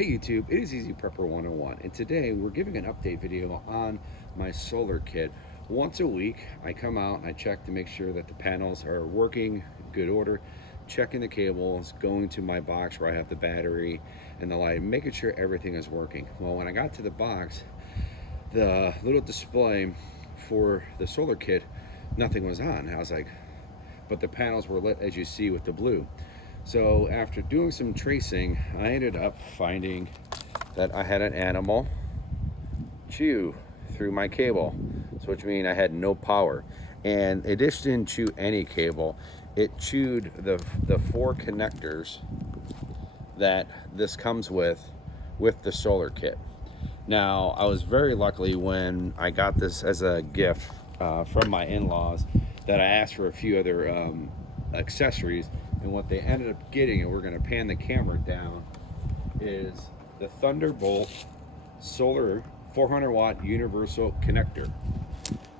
Hey YouTube, it is Easy Prepper 101, and today we're giving an update video on my solar kit. Once a week I come out and I check to make sure that the panels are working, good order, checking the cables, going to my box where I have the battery and the light, making sure everything is working. Well, when I got to the box, the little display for the solar kit, nothing was on. I was like, but the panels were lit as you see with the blue. So after doing some tracing, I ended up finding that I had an animal chew through my cable, so which means I had no power. And it just didn't chew any cable. It chewed the four connectors that this comes with the solar kit. Now, I was very lucky when I got this as a gift from my in-laws that I asked for a few other accessories, and what they ended up getting, and we're going to pan the camera down, is the Thunderbolt solar 400 watt universal connector,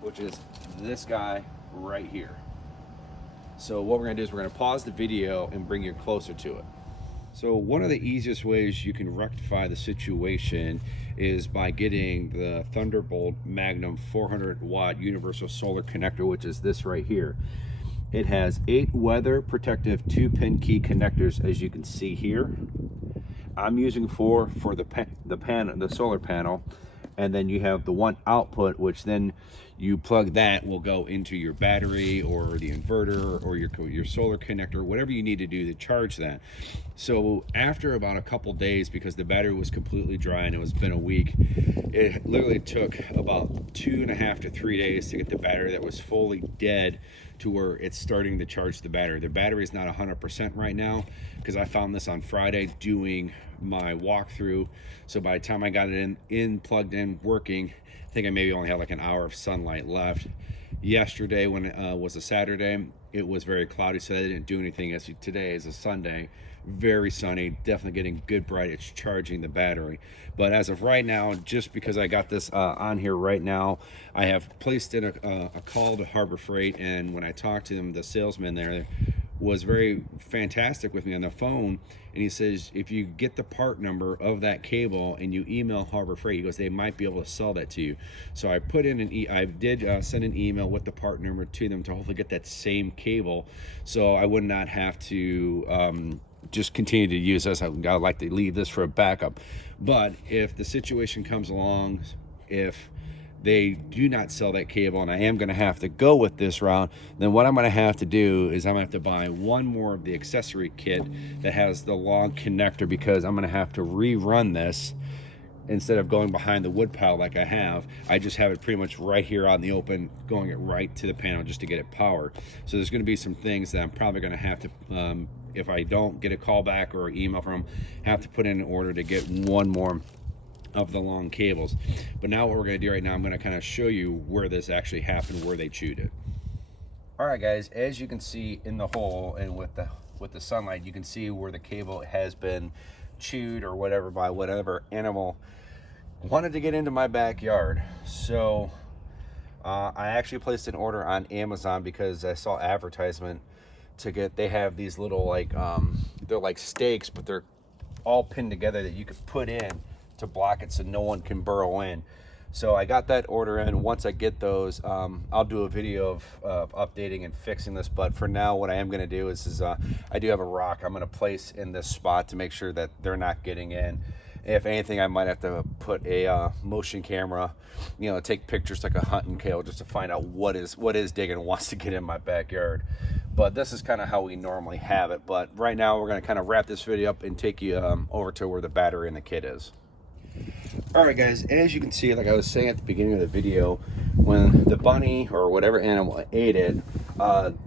which is this guy right here. So what we're going to do is we're going to pause the video and bring you closer to it. So one of the easiest ways you can rectify the situation is by getting the Thunderbolt Magnum 400 watt universal solar connector, which is this right here. It has 8 weather protective 2-pin key connectors, as you can see here. I'm using 4 for the solar panel, and then you have the one output, which then you plug, that will go into your battery or the inverter or your solar connector, whatever you need to do to charge that. So after about a couple days, because the battery was completely dry and it was been a week, it literally took about 2.5 to 3 days to get the battery that was fully dead to where it's starting to charge the battery. The battery is not 100% right now, because I found this on Friday doing my walkthrough. So by the time I got it plugged in, working, I think I maybe only had like an hour of sunlight left. Yesterday, when it was a Saturday, it was very cloudy, so I didn't do anything. As today is a Sunday, very sunny, definitely getting good bright. It's charging the battery. But as of right now, just because I got this on here right now, I have placed in a call to Harbor Freight, and when I talked to them, the salesman there was very fantastic with me on the phone, and he says if you get the part number of that cable and you email Harbor Freight, he goes, they might be able to sell that to you. So I put in I did send an email with the part number to them to hopefully get that same cable, so I would not have to just continue to use this. I'd like to leave this for a backup. But if the situation comes along, if they do not sell that cable and I am going to have to go with this route, then what I'm going to have to do is I'm going to have to buy one more of the accessory kit that has the long connector, because I'm going to have to rerun this. Instead of going behind the wood pile like I have, I just have it pretty much right here on the open, going it right to the panel just to get it powered. So there's going to be some things that I'm probably going to have to, if I don't get a call back or email from them, have to put in an order to get one more of the long cables. But now what we're going to do right now, I'm going to kind of show you where this actually happened, where they chewed it. All right guys, as you can see in the hole and with the sunlight, you can see where the cable has been chewed or whatever by whatever animal wanted to get into my backyard. So I actually placed an order on Amazon because I saw advertisement to get, they have these little like they're like stakes, but they're all pinned together that you could put in to block it so no one can burrow in. So I got that order in. Once I get those, I'll do a video of updating and fixing this. But for now, what I am going to do is I do have a rock I'm going to place in this spot to make sure that they're not getting in. If anything, I might have to put a motion camera, take pictures like a hunting kill, just to find out what is digging and wants to get in my backyard. But this is kind of how we normally have it. But right now, we're going to kind of wrap this video up and take you over to where the battery and the kit is. All right guys, as you can see, like I was saying at the beginning of the video, when the bunny or whatever animal ate it,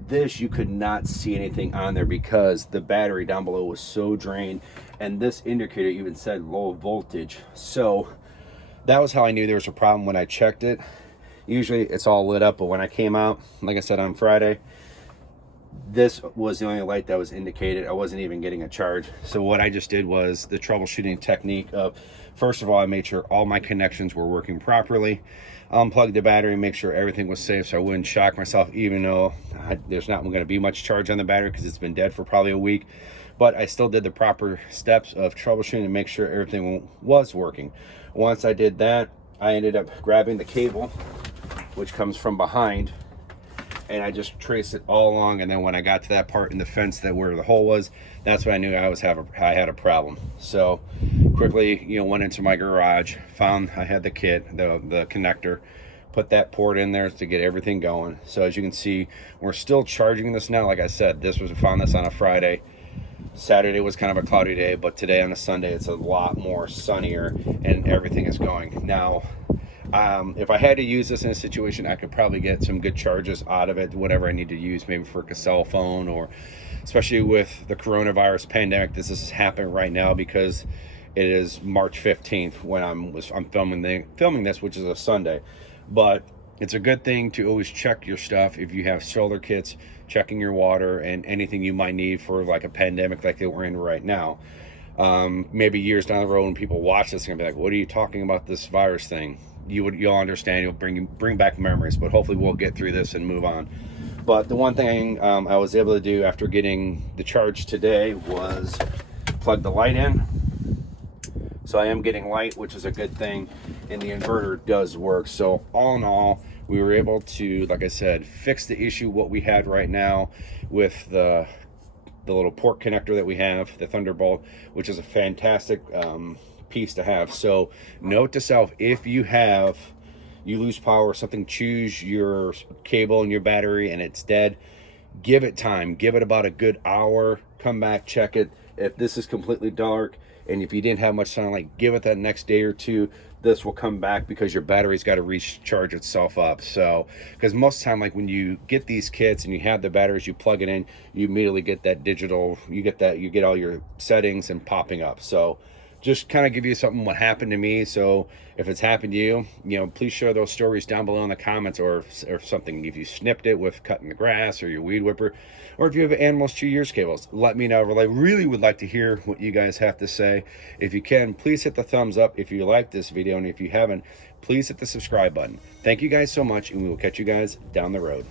this, you could not see anything on there because the battery down below was so drained, and this indicator even said low voltage. So that was how I knew there was a problem when I checked it. Usually it's all lit up, but when I came out, like I said on Friday, This was the only light that was indicated. I wasn't even getting a charge. So what I just did was the troubleshooting technique of, first of all, I made sure all my connections were working properly, unplugged the battery, make sure everything was safe so I wouldn't shock myself, even though there's not going to be much charge on the battery because it's been dead for probably a week. But I still did the proper steps of troubleshooting to make sure everything was working. Once I did that, I ended up grabbing the cable, which comes from behind, and I just traced it all along. And then when I got to that part in the fence that where the hole was, that's when I knew I had a problem. So quickly, you know, went into my garage, found I had the kit, the connector, put that port in there to get everything going. So as you can see, we're still charging this now. Like I said, found this on a Friday. Saturday was kind of a cloudy day, but today on a Sunday, it's a lot more sunnier and everything is going. Now, if I had to use this in a situation, I could probably get some good charges out of it, whatever I need to use, maybe for a cell phone, or especially with the coronavirus pandemic, this is happening right now because it is March 15th when I'm filming this, which is a Sunday. But it's a good thing to always check your stuff if you have solar kits, checking your water and anything you might need for like a pandemic like that we're in right now. Maybe years down the road when people watch this, they're gonna be like, what are you talking about, this virus thing? You'll understand, you'll bring back memories, but hopefully we'll get through this and move on. But the one thing I was able to do after getting the charge today was plug the light in. So I am getting light, which is a good thing, and the inverter does work. So all in all, we were able to, like I said, fix the issue what we had right now with the little port connector that we have, the Thunderbolt, which is a fantastic piece to have. So note to self, if you lose power or something, choose your cable and your battery and it's dead, give it time, give it about a good hour, come back, check it. If this is completely dark and if you didn't have much sunlight, give it that next day or two. This will come back because your battery's got to recharge itself up. So because most of the time, like when you get these kits and you have the batteries, you plug it in, you immediately get that digital, you get all your settings and popping up. So just kind of give you something what happened to me. So if it's happened to you, you know, please share those stories down below in the comments, or something. If you snipped it with cutting the grass or your weed whipper, or if you have animals chew your cables, let me know. I really would like to hear what you guys have to say. If you can, please hit the thumbs up if you like this video, and if you haven't, please hit the subscribe button. Thank you guys so much, and we will catch you guys down the road.